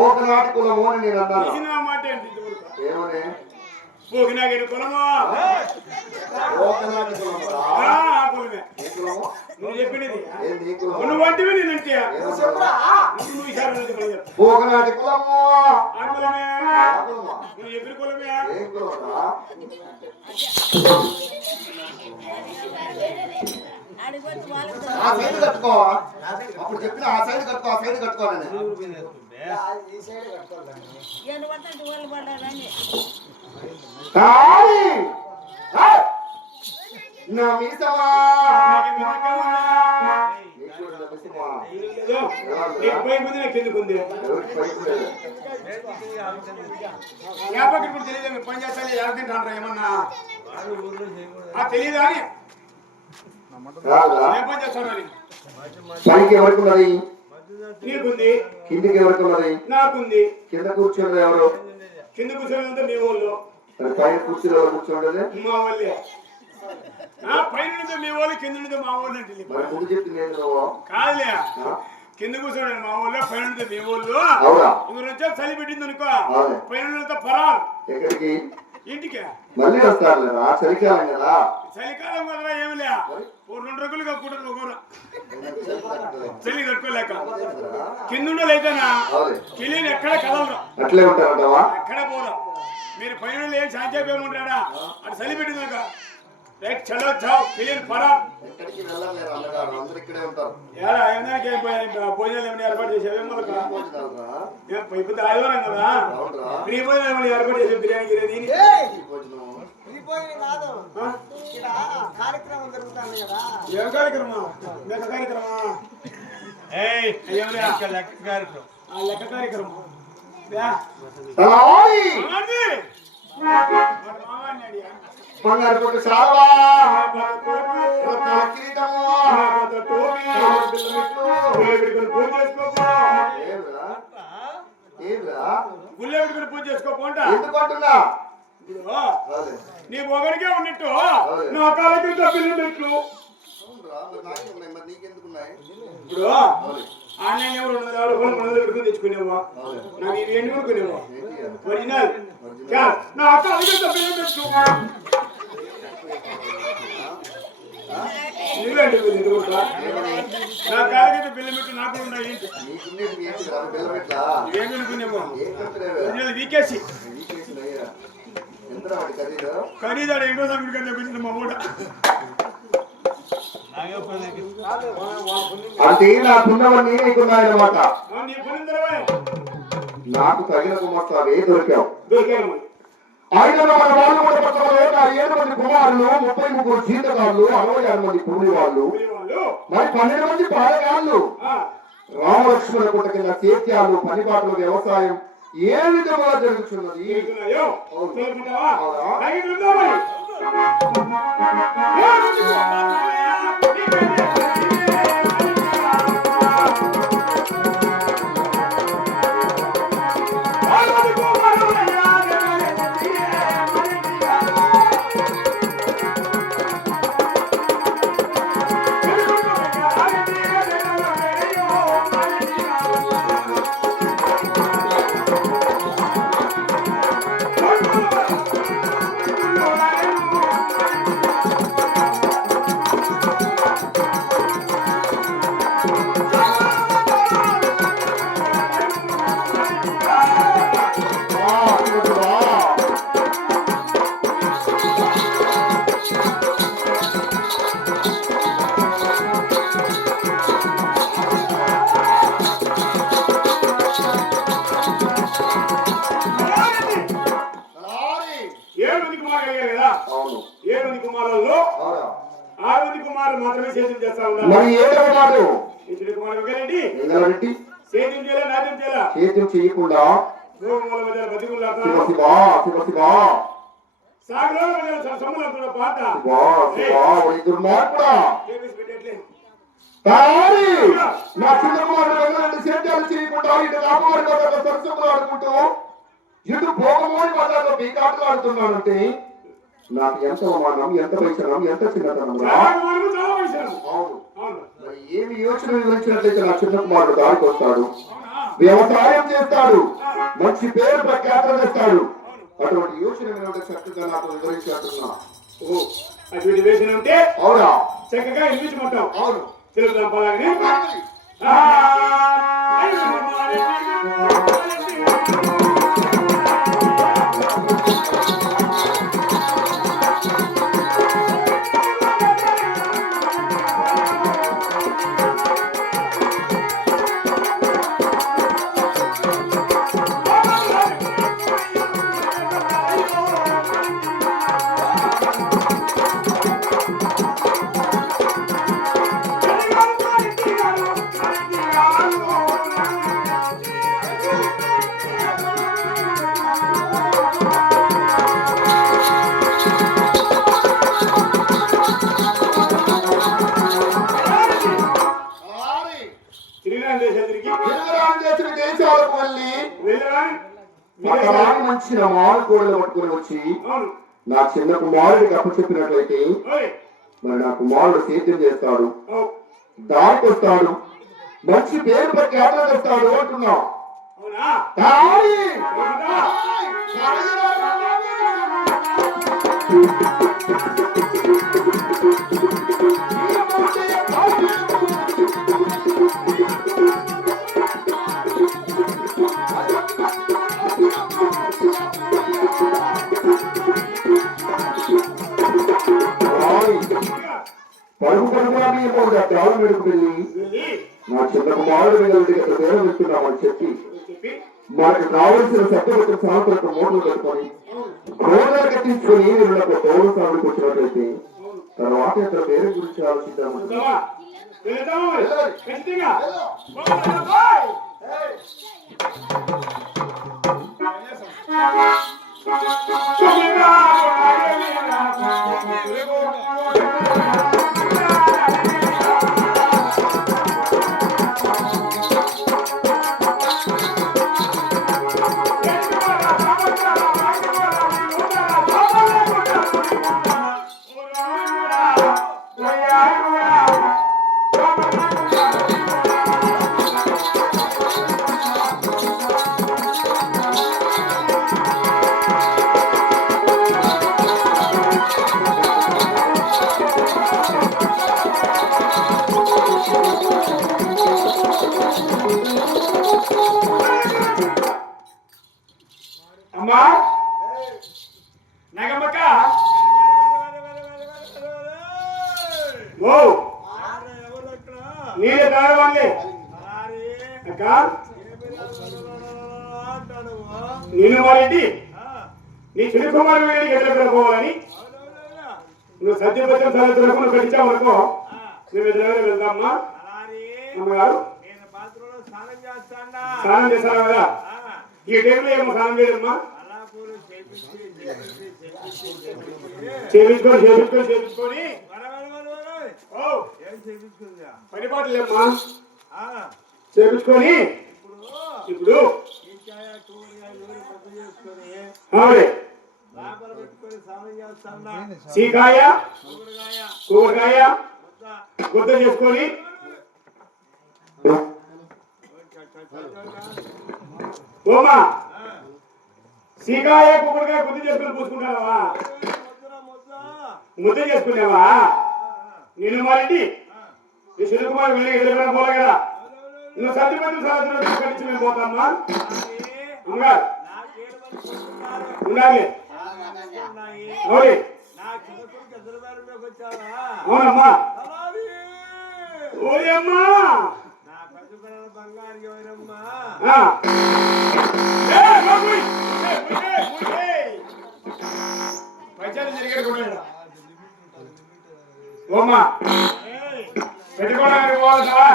ఒకనాటి కులము అని నేను అన్నాను. మాట ఏంటి ఏమని? పోకినాగడి కులము. ఒకనాటి కులము నువ్వు చెప్పినది నువ్వు వంటివి నేనంటే ఒకనాటి కులము నువ్వు చెప్పిన కులమే. ఆ సైడ్ కట్టుకో. అప్పుడు చెప్పిన ఆ సైడ్ కట్టుకో, ఆ సైడ్ కట్టుకోవాలని. నా మీసమా కిందకుంది జ్ఞాపకం ఇప్పుడు తెలియదు. పని చేస్తాను ఎవరు తింటాను ఏమన్నా తెలియదా అని పని చేస్తాను అని. పైకి ఎవరుకున్నది? నీకుంది. కిందికి ఎవరుకున్నది? నాకుంది. కింద కూర్చున్నది ఎవరు? కింద కూర్చోదంతా మీ వాళ్ళు. పైన కూర్చుని ఎవరు కూర్చోండదు? మా వాళ్ళే. పైన మీ వాళ్ళు, కింద మా వాళ్ళు అంటే ముందు చెప్పింది కాదులే. కింద కూర్చోండి మా వాళ్ళు, పైన మీ వాళ్ళు. ఇంకొక వచ్చా చలి పెట్టింది అనుకో, పైన పరారు. ఎక్కడికి? ఇంటికి మళ్ళీ వస్తారు కదా. చలికాలం కదా. చలికాలం కదా ఏమిలే. 2 రోజులు కప్పుకుంటారు ఒకరు చలి కట్టుకోలేక. కింద అయితేనా కిలీని ఎక్కడ కదలరు. అట్లే ఉంటారంటావా? ఎక్కడ పోరు. మీరు పైన ఏం సాధ్యం ఉంటాడా అటు చలి పెట్టిందాక చలో చావు కిలీని పరా. భోజనాలు ఏమైనా ఏర్పాటు చేసేవేమో ఇప్పుడు ఆదివారం కదా. ప్రీ భోజనాలు ఏమైనా ఏర్పాటు చేసే బిర్యానీ గిరేది ఏం కార్యక్రమా? లెక్క కార్యక్రమా? లెక్క కార్యక్రమం బంగారు కొట్టు సాల్వా కిరీటము గుళ్ళే పెట్టుకుని పూజ చేసుకోకుండా ఎందుకుంటున్నా? నీ మొగడికే ఉన్నట్టు నా కాలకి పిల్లలు పెట్టు. ఇప్పుడు ఆన్లైన్ ఎవరు 200 పెట్టుకుని తెచ్చుకునేవా? నాకు ఇవి ఎన్ని కొనుక్కునేవా? ఒరిజినల్ నా కాలకి పిల్లలు పెట్టు. నా కాలకి బిల్ల పెట్టు. నాకు ఉన్నాయి ఏం కొనుక్కునేవా? వీకేసి ఖరీదాడు ఎన్నో సంగతి చెప్పింది మా ఊడ. అంటే నాకున్నవన్నీ నీకున్నాయన్నమాట. నాకు తగిన గుమస్తావే దొరికావు. 500 వాళ్ళు కూడా 7 మంది కుమారులు, 33 జీతగాళ్ళు, 66 మంది కూలి వాళ్ళు, మరి 12 మంది పాలగాళ్ళు. రామలక్ష్మణ గుట్ట కింద సేద్యాలు, పనిపాట్లు, వ్యవసాయం ఏ విధంగా జరుగుతున్నది? సేద్యం చేయకుండా నా చిన్న సేద్యాలు చేయకుండా ఇటు ఆడుకుంటూ ఇటు భోగమోని బజార్లో పీకాటలు ఆడుతున్నానంటే నాకు ఎంత అవమానం, ఎంత వైసనం, ఎంత చిన్నతనం రా. అవును. మరి ఏమి యోచన వివరించినట్లయితే నా చిన్న కుమారుడు దారికి వస్తాడు, వ్యవసాయం చేస్తాడు, మంచి పేరు ప్రఖ్యాతలు చేస్తాడు. అటువంటి యోచన వినడం చక్కగా నాకు వివరించినట్టున్నా. అటువంటి వేసిన ఉంటే అవునా? చక్కగా ఇప్పించుకుంటాం. అవును. తెలుగుదాం పలాగని దేశాలకు వెళ్ళి మంచి మామిడి కోడలు పట్టుకుని వచ్చి నా చిన్న కుమారుడికి అప్పచెప్పినట్లయితే మరి నా కుమారుడు సేద్యం చేస్తాడు, దారికి వస్తాడు, మంచి పేరు ప్రఖ్యాతలు చేస్తాడు అంటున్నా. పరుగు పరుగుగా ప్రాణం వెనుకు వెళ్ళి నా చిన్న కుమారుడు వెళ్ళి అక్కడ పేరు వెళ్తున్నామని చెప్పి మనకు కావలసిన సత్యవతి సాగుతున్న మోటలు కట్టుకొని గోదావరికి తీసుకొని వీళ్ళకు పౌరు సాగుకు వచ్చినట్లయితే తర్వాత ఇతర పేరు గురించి ఆలోచిద్దామని. అమ్మా నగమ్మక్క నీళ్ళు తాగవాలి అక్క. నేను వారెడ్డి నీ చిన్న కుమారు ఎదురు పోవాలని నువ్వు సత్యపత్యం చదువుతున్నకు నువ్వు గడిచావు అనుకో, నువ్వు ఎదురు వెళ్తామ్మా. అమ్మగారు స్నానం చేస్తాను కదా, ఈ టైంలో ఏమో స్నానం చేయమ్మా. చేపించుకొని పనిపాటు లేమ్మా, చేపించుకొని ఇప్పుడు సీకాయ కూరగాయ గుద్ద చేసుకొని ఓమా సీకాయ కుక్కడికాయ గుద్ద చేసుకొని పూసుకుంటావా, ముద్ద చేసుకున్నావా. నేను మారండి ఈ శివకుమార్ వెళ్ళి ఎదురుగా పోలే కదా, నువ్వు సత్యపతి సాధన కలిసి మేము పోతామ్మా. అమ్మగారు ఉండాలి. అవునమ్మా. ఓయమ్మా ఓమ్మా పెట్టుకోవడానికి పోవాలా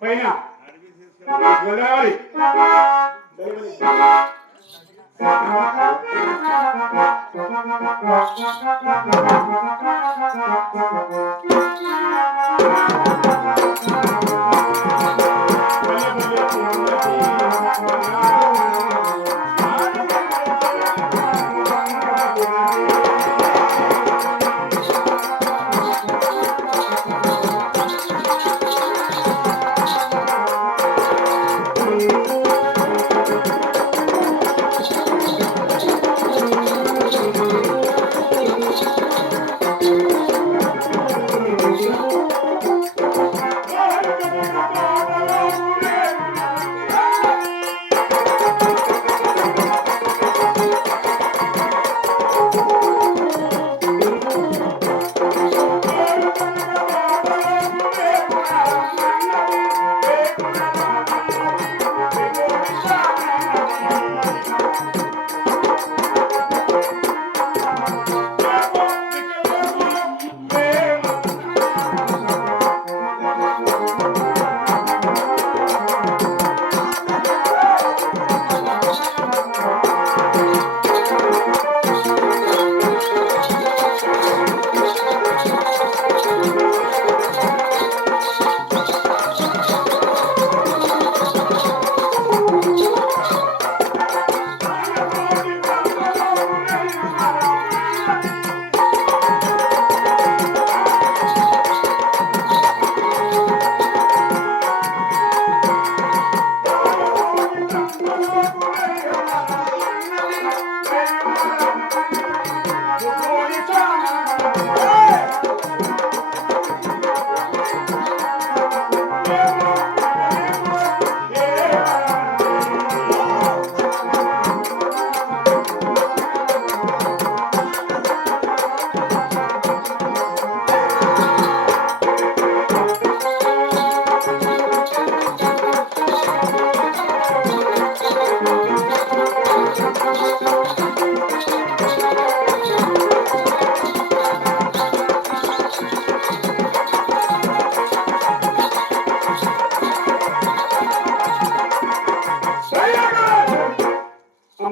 పైన వెళ్ళాలి.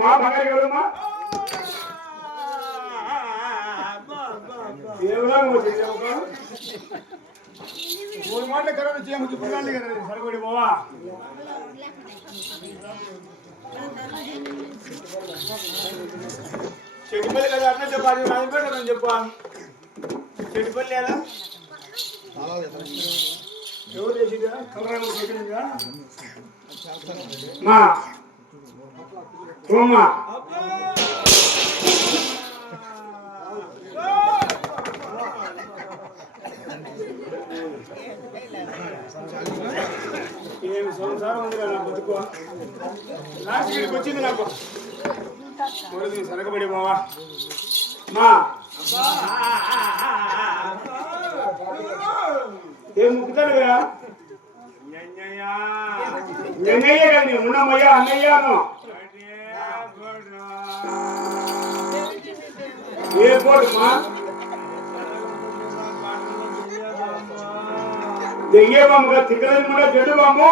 ఎవరమ్మా బంగారు ఎవరమ్మా ఎవరా మూడు మాటలు కరోనా చేయమని పిల్లలు కదా సరిపడి పోవా చెట్టుపల్లి కదా అట్లా చెప్పాలి రాజు పెట్టాలని చెప్పా చెట్టుపల్లి ఎలా ఎవరు చేసిగా కలరాలు చేసిగా మా సోమా ఏమి సంసారం ఉంది నా బతుకు లాస్ట్ గిడికి వచ్చింది నాకు మొదటి సరకబడి మావా మా ఏం ముక్కుతాను కదా ఎన్నయ్య కానీ ఉన్నమయ్యా అన్నయ్యాను ఏ పోటమ్మా దెయ్యే బామ్మగా తిక్కలేకుండా చెడు బామ్ము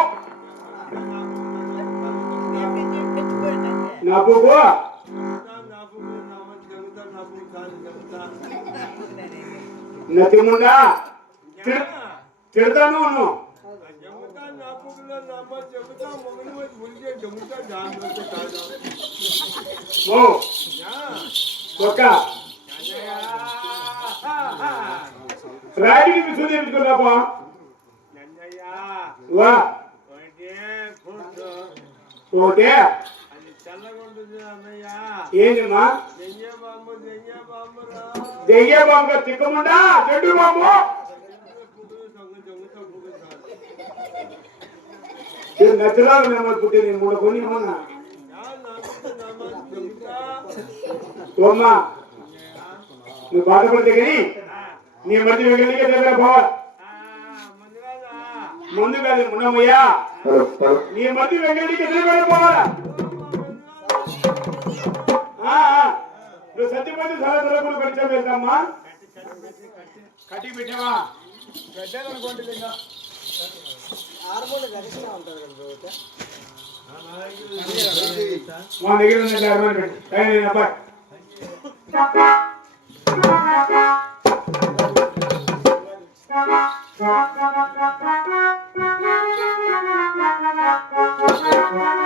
నా పువ్వు నతిముండా తిడతాను ఒక్క రాడికి విసుగు తెచ్చుకున్నాపా వా ఓకే ఏంటమ్మా దెయ్య బాంబ తిక్కముండా చెడ్డు బాంబు నచ్చరాలు నెమ్మది పుట్టింది మూడు కొని ఏమన్నా ఓమ్మా నువ్వు బాధపడితే కానీ నీ మధ్య వెళ్ళికే దగ్గర పోవాలి ముందు కాదు మున్నమయ్యా నీ మధ్య వెళ్ళికే దగ్గర పోవాలా నువ్వు సత్యపతి సలహా పరిచయం వెళ్తామ్మా కట్టి పెట్టావా పెట్టాలనుకోండి ఇంకా మా దగ్గర ఉందండి అరవై పెట్టి అబ్బాయి Thank you.